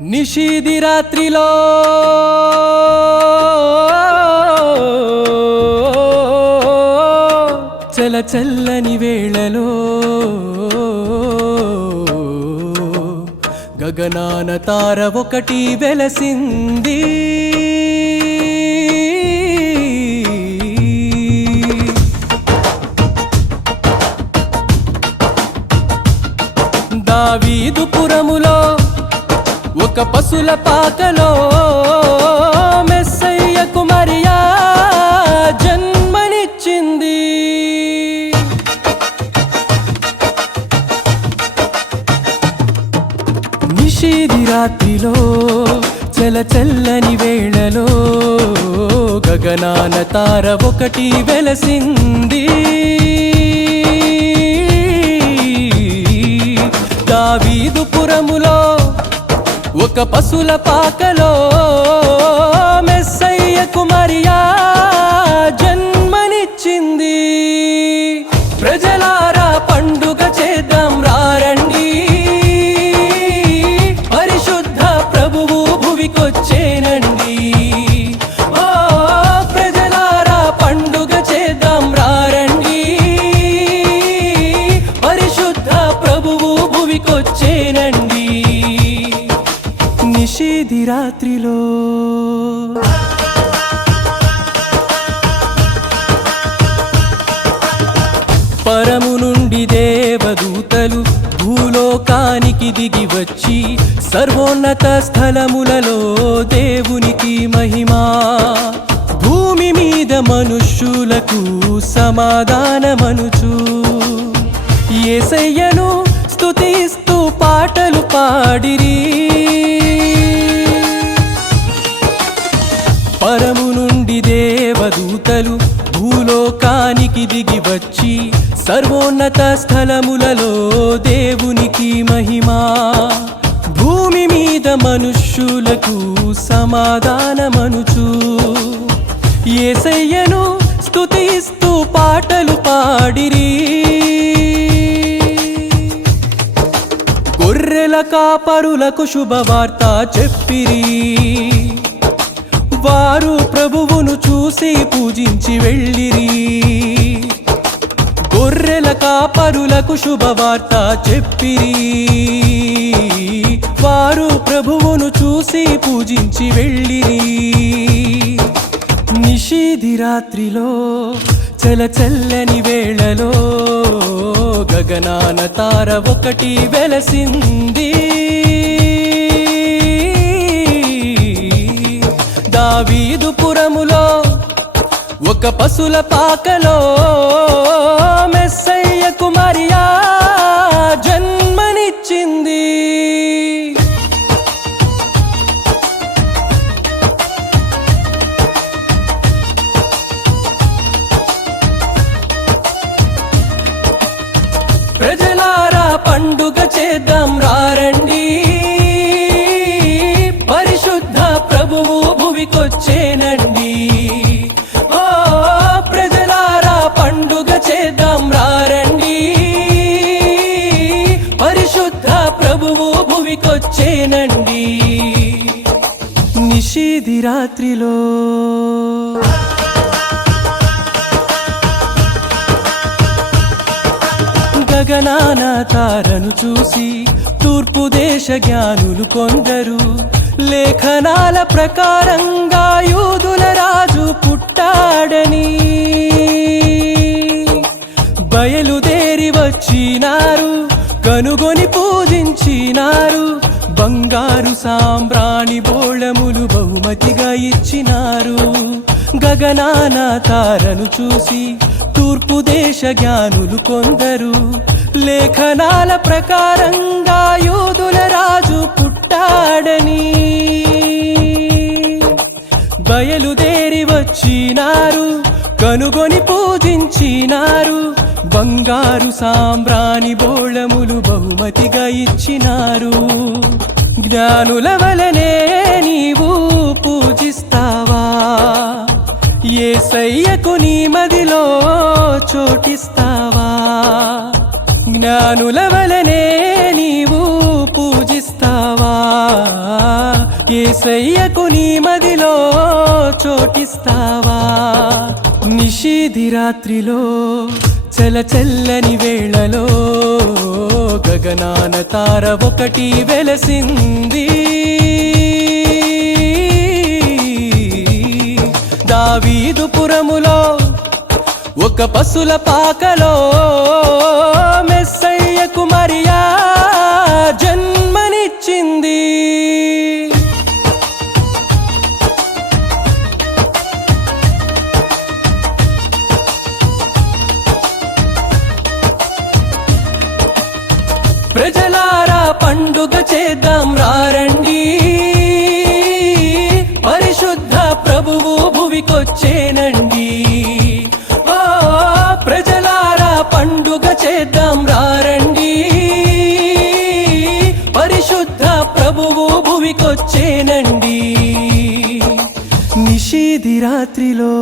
నిషీది రాత్రిలో చల చల్లని వేళలో గగనాన తార ఒకటి వెలసింది. దావీదుపురములో ఒక పశుల పాకలో మెస్సయ్యకు మరియా జన్మనిచ్చింది. నిషీది రాత్రిలో చల చల్లని వేళలో గగనాన తార ఒకటి వెలసింది. దావీదుపురములో ఒక పశుల పాకలో మెస్సయ్యకు మరియా జన్మనిచ్చింది. ప్రజలారా పండుగ చేద్దాం రారండి, పరిశుద్ధ ప్రభువు భువికొచ్చేనండి. ఓ ప్రజలారా పండుగ చేద్దాం రారండి, పరిశుద్ధ ప్రభువు భువికొచ్చేనండి. నిషీది రాత్రిలో పరము నుండి దేవదూతలు భూలోకానికి దిగి వచ్చి సర్వోన్నత స్థలములలో దేవునికి మహిమా, భూమి మీద మనుష్యులకు సమాధానమనుచు యేసయ్యను స్తుతిస్తూ పాటలు పాడిరి. పరము నుండి దేవదూతలు భూలోకానికి దిగి వచ్చి సర్వోన్నత స్థలములలో దేవునికి మహిమా, భూమి మీద మనుష్యులకు సమాధానమనుచు యేసయ్యను స్తుతిస్తూ పాటలు పాడిరి. గొర్రెల కాపరులకు శుభవార్త చెప్పిరి, వారు ప్రభువును చూసి పూజించి వెళ్ళిరి. గొర్రెల కాపరులకు శుభవార్త చెప్పిరి, వారు ప్రభువును చూసి పూజించి వెళ్ళిరి. నిషీది రాత్రిలో చల చల్లని వేళలో గగనాన తార ఒకటి వెలసింది. దావీదుపురములో ఒక పశుల పాకలో మెస్సయ్యకు మరియా జన్మనిచ్చింది. ప్రజలారా పండుగ చేద్దాం రారండి, పరిశుద్ధ ప్రభువు భువికొచ్చేనండి. ఓ ప్రజలారా పండుగ చేద్దాం రారండి, పరిశుద్ధ ప్రభువు భువికొచ్చేనండి. నిషీది రాత్రిలో గగనాన తారను చూసి తూర్పు దేశ జ్ఞానులు కొందరు లేఖనాల ప్రకారంగా యూదుల రాజు పుట్టాడని బయలుదేరి వచ్చినారు, కనుగొని పూజించినారు. బంగారు సాంబ్రాణి బోళములు బహుమతిగా ఇచ్చినారు. గగనాన తారను చూసి తూర్పు దేశ జ్ఞానులు కొందరు లేఖనాల ప్రకారంగా యూదుల రాజు పుట్టాడని బయలుదేరి వచ్చినారు, కనుగొని పూజించినారు. బంగారు సాంబ్రాణి బోళములు బహుమతిగా ఇచ్చినారు. జ్ఞానుల వలనే నీవు పూజిస్తావా, యేసయ్యకు నీ మదిలో చోటిస్తావా? జ్ఞానుల వలనే నీవు పూజిస్తావా? యేసయ్యకు నీ మదిలో చోటిస్తావా నిషీధి రాత్రిలో చల్లని వేళలో గగనాన తార ఒకటి వెలసింది దావీదుపురములో ఒక పశుల పాకలో మెస్సయ్యకు మరియా జన్మనిచ్చింది ప్రజలారా పండుగ చేద్దాం రండి పరిశుద్ధ ప్రభువు భువికొచ్చేనండి ఓ ప్రజలారా పండుగ చేద్దాం రండి పరిశుద్ధ ప్రభువు భువికొచ్చేనండి నిషీధి రాత్రిలో